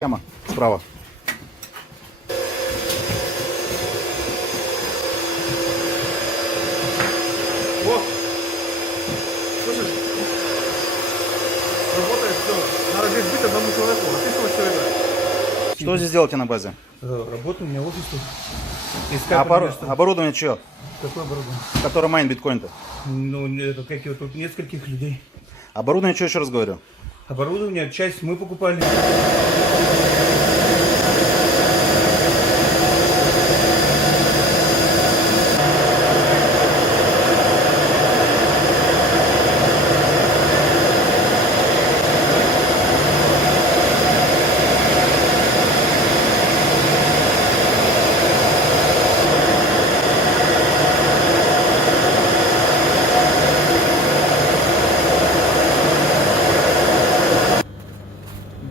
Прямо справа. Вот. Слышишь? Работает все. Надо здесь быть одному человеку. Описывать все это. Что здесь делаете на базе? Работа у меня офис тут. Оборудование что? Какое оборудование? Который майн биткоин-то? Ну, это какие тут нескольких людей. Оборудование что, еще раз говорю? Оборудование, часть мы покупали. —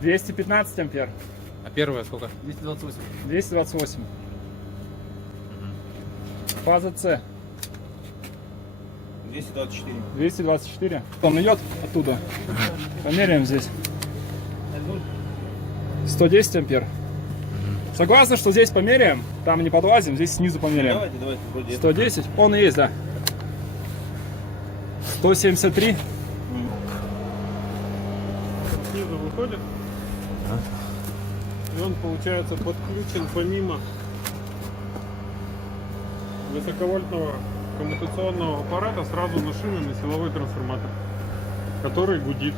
215 ампер. А первая сколько? 228. Фаза С. 224. 224. Он идет оттуда. Померяем здесь. 110 ампер. Согласны, что здесь померяем? Там не подлазим, здесь снизу померяем. Давайте. Вроде 110. Он и есть, да. 173. Снизу выходит, и он получается подключен помимо высоковольтного коммутационного аппарата сразу на шины на силовой трансформатор, который гудит.